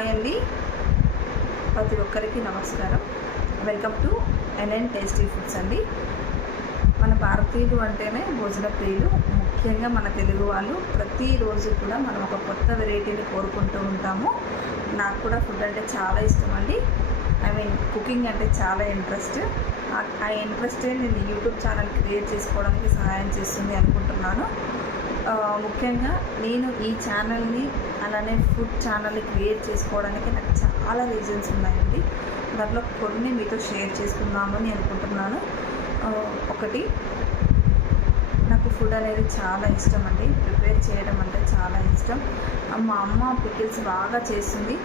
Hi అండి, ప్రతి ఒక్కరికి నమస్కారం. Welcome to NN tasty foods అండి. మన భారతీయులు అంటేనే భోజన ప్రియులు. ముఖ్యంగా మన తెలుగు వాళ్ళు ప్రతిరోజు కూడా మనం ఒక కొత్త వెరైటీని కోరుకుంటూ ఉంటాము. నాకు కూడా ఫుడ్ అంటే చాలా ఇష్టం అండి. కుకింగ్ అంటే చాలా ఇంట్రెస్ట్. ఆ ఇంట్రెస్టే నేను యూట్యూబ్ ఛానల్ క్రియేట్ చేసుకోవడానికి సహాయం చేస్తుంది అనుకుంటున్నాను. ముఖ్యంగా నేను ఈ ఛానల్ని అలానే ఫుడ్ ఛానల్ని క్రియేట్ చేసుకోవడానికి నాకు చాలా రీజన్స్ ఉన్నాయండి. దాంట్లో కొన్ని మీతో షేర్ చేసుకుందామని అనుకుంటున్నాను. ఒకటి, నాకు ఫుడ్ అనేది చాలా ఇష్టం అండి. ప్రిపేర్ చేయడం అంటే చాలా ఇష్టం. మా అమ్మ పికిల్స్ బాగా చేస్తుంది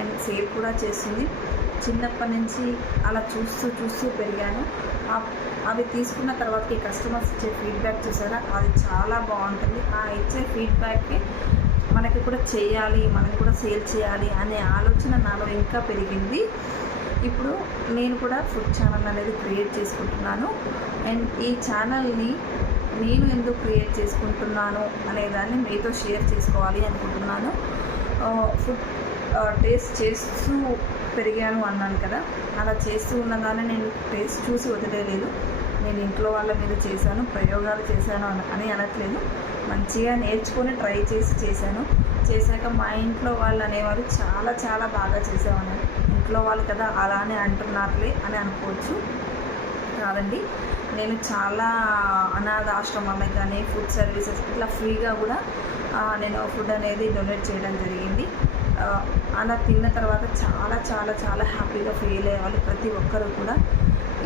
అండ్ సేల్ కూడా చేస్తుంది. చిన్నప్పటి నుంచి అలా చూస్తూ పెరిగాను. అవి తీసుకున్న తర్వాతకి కస్టమర్స్ ఇచ్చే ఫీడ్బ్యాక్ చూసారా, అది చాలా బాగుంటుంది. ఆ ఇచ్చే ఫీడ్బ్యాక్కి మనకి కూడా చేయాలి, మనం కూడా సేల్ చేయాలి అనే ఆలోచన నాలో ఇంకా పెరిగింది. ఇప్పుడు నేను కూడా ఫుడ్ ఛానల్ అనేది క్రియేట్ చేసుకుంటున్నాను. అండ్ ఈ ఛానల్ని నేను ఎందుకు క్రియేట్ చేసుకుంటున్నాను అనేదాన్ని మీతో షేర్ చేసుకోవాలి అనుకుంటున్నాను. ఫుడ్ టేస్ట్ చేస్తూ పెరిగాను అన్నాను కదా, అలా చేస్తూ ఉన్నదాన్ని నేను టేస్ట్ చూసి వదిలేదు. నేను ఇంట్లో వాళ్ళ మీద చేశాను, ప్రయోగాలు చేశాను అని అనట్లేదు. మంచిగా నేర్చుకొని ట్రై చేశాను. చేశాక మా ఇంట్లో వాళ్ళు అనేవారు చాలా చాలా బాగా చేసామని. ఇంట్లో వాళ్ళు కదా అలానే అంటున్నారులే అని అనుకోవచ్చు. కాదండి, నేను చాలా అనాథ ఆశ్రమాలకు కానీ ఫుడ్ సర్వీసెస్ ఇట్లా ఫ్రీగా కూడా నేను ఫుడ్ అనేది డొనేట్ చేయడం జరిగింది. అలా తిన్న తర్వాత చాలా చాలా చాలా హ్యాపీగా ఫీల్ అయ్యేవాళ్ళు ప్రతి ఒక్కరు కూడా.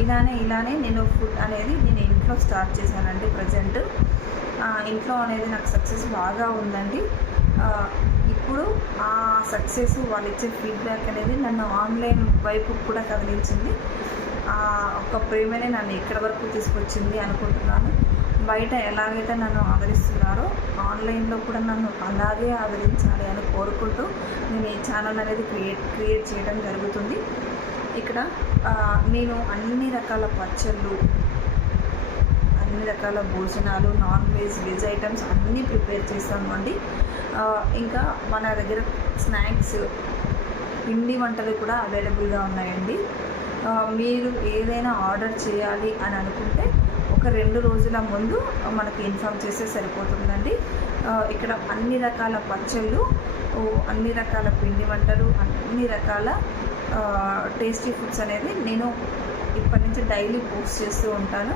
ఇలానే నేను ఫుడ్ అనేది నేను ఇంట్లో స్టార్ట్ చేశానండి. ప్రజెంట్ ఇంట్లో అనేది నాకు సక్సెస్ బాగా ఉందండి. ఇప్పుడు ఆ సక్సెస్ వాళ్ళు ఇచ్చే ఫీడ్బ్యాక్ అనేది నన్ను ఆన్లైన్ వైపు కూడా కదిలించింది. ఒక ప్రేమనే నన్ను ఎక్కడి వరకు తీసుకొచ్చింది అనుకుంటున్నాను. బయట ఎలాగైతే నన్ను ఆదరిస్తున్నారో ఆన్లైన్లో కూడా నన్ను అలాగే ఆదరించాలి అని కోరుకుంటూ నేను ఈ ఛానల్ అనేది క్రియేట్ చేయడం జరుగుతుంది. ఇక్కడ నేను అన్ని రకాల పచ్చళ్ళు, అన్ని రకాల భోజనాలు, నాన్ వెజ్, వెజ్ ఐటమ్స్ అన్నీ ప్రిపేర్ చేస్తాను అండి. ఇంకా మన దగ్గర స్నాక్స్, పిండి వంటలు కూడా అవైలబుల్గా ఉన్నాయండి. మీరు ఏదైనా ఆర్డర్ చేయాలి అని అనుకుంటే ఒక 2 రోజుల ముందు మనకి ఇన్ఫామ్ చేస్తే సరిపోతుందండి. ఇక్కడ అన్ని రకాల పచ్చళ్ళు, అన్ని రకాల పిండి వంటలు, అన్ని రకాల టేస్టీ ఫుడ్స్ అనేది నేను ఇప్పటి నుంచి డైలీ పోస్ట్ చేస్తూ ఉంటాను.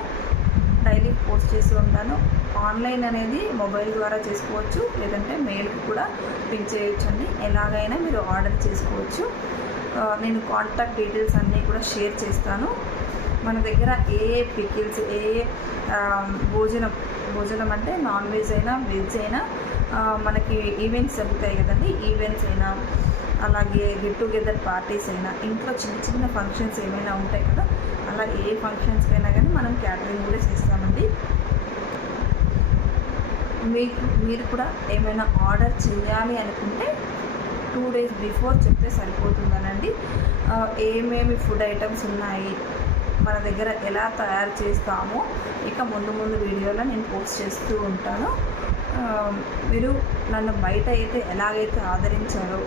ఆన్లైన్ అనేది మొబైల్ ద్వారా చేసుకోవచ్చు, లేదంటే మెయిల్కి కూడా పింక్ చేయొచ్చండి. ఎలాగైనా మీరు ఆర్డర్ చేసుకోవచ్చు. నేను కాంటాక్ట్ డీటెయిల్స్ అన్నీ కూడా షేర్ చేస్తాను. మన దగ్గర ఏ పికిల్స్, భోజనం అంటే నాన్ వెజ్ అయినా వెజ్ అయినా, మనకి ఈవెంట్స్ జరుగుతాయి కదండి, ఈవెంట్స్ అయినా అలాగే గెట్ టుగెదర్ పార్టీస్ అయినా, ఇంట్లో చిన్న ఫంక్షన్స్ ఏమైనా ఉంటాయి కదా, అలా ఏ ఫంక్షన్స్కి అయినా కానీ మనం క్యాటరింగ్ కూడా చేస్తామండి. మీరు కూడా ఏమైనా ఆర్డర్ చేయాలి అనుకుంటే 2 days బిఫోర్ చెప్తే సరిపోతుందనండి. ఏమేమి ఫుడ్ ఐటమ్స్ ఉన్నాయి, మన దగ్గర ఎలా తయారు చేస్తామో ఇక ముందు వీడియోలో నేను పోస్ట్ చేస్తూ ఉంటాను. మీరు నన్ను బయట అయితే ఎలాగైతే ఆదరించారో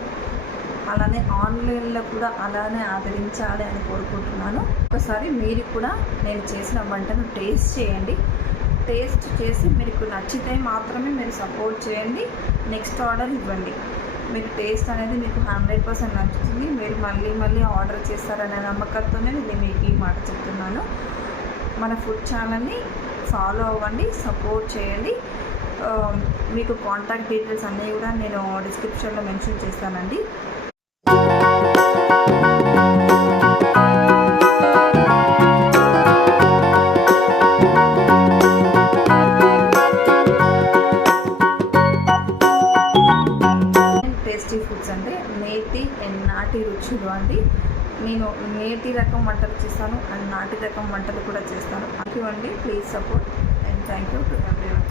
అలానే ఆన్లైన్లో కూడా అలానే ఆదరించాలి అని కోరుకుంటున్నాను. ఒకసారి మీరు కూడా నేను చేసిన వంటను టేస్ట్ చేయండి. టేస్ట్ చేసి మీకు నచ్చితే మాత్రమే మీరు సపోర్ట్ చేయండి, నెక్స్ట్ ఆర్డర్ ఇవ్వండి. మీరు టేస్ట్ అనేది మీకు 100% నచ్చుతుంది. మీరు మళ్ళీ ఆర్డర్ చేస్తారనే నమ్మకంతోనే నేను మీకు ఈ మాట చెప్తున్నాను. మన ఫుడ్ ఛానల్ని ఫాలో అవ్వండి, సపోర్ట్ చేయండి. మీకు కాంటాక్ట్ డీటెయిల్స్ అన్నీ కూడా నేను డిస్క్రిప్షన్లో మెన్షన్ చేస్తానండి. టేస్టీ ఫుడ్స్ అంటే నేటి అండ్ నాటి రుచులు అండి. నేను నేటి రకం వంటలు చేస్తాను అండ్ నాటి రకం వంటలు కూడా చేస్తాను. థ్యాంక్ యూ అండి. Please support and thank you to everyone.